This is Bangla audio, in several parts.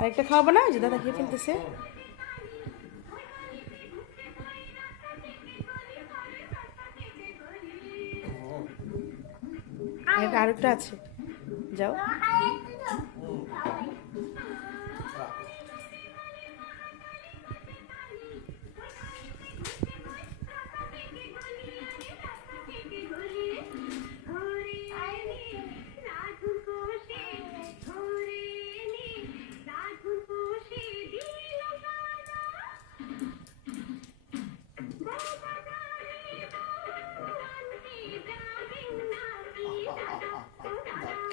আরেকটা খাওয়াবো না, যে দাদা খেয়ে ফেলতেছে। আরেকটা আছে, যাও।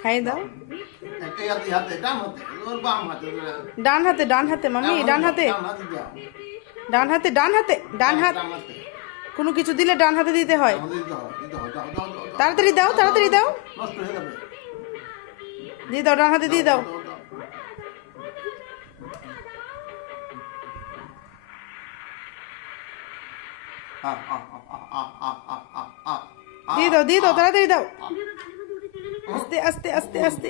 খাইয়ে দাও। ডান হাতে, ডান হাতে মামি, ডান হাতে, ডান হাতে, ডান হাতে, ডান হাত। কোনো কিছু দিলে ডান হাতে দিতে হয়। তাড়াতাড়ি দাও, তাড়াতাড়ি দাও, দিয়ে দাও, ডান হাতে দিয়ে দাও। দিয়ে দাও, দিয়ে দাও, তাড়াতাড়ি দাও। আস্তে আস্তে আস্তে আস্তে।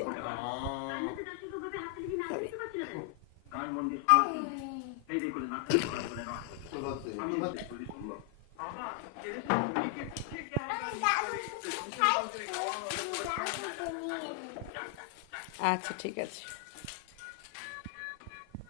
আচ্ছা ঠিক আছে।